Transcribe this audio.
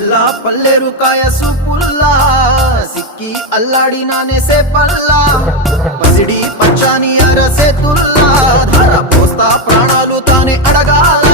పిల్ల పల్లెరు కాయ సూపుల్లా సిక్కి అల్లాడినానే సేపల్లా పసిడి పచ్చాని అరసేతుల్లా ధార పోస్తా ప్రాణాలు తానే అడగాల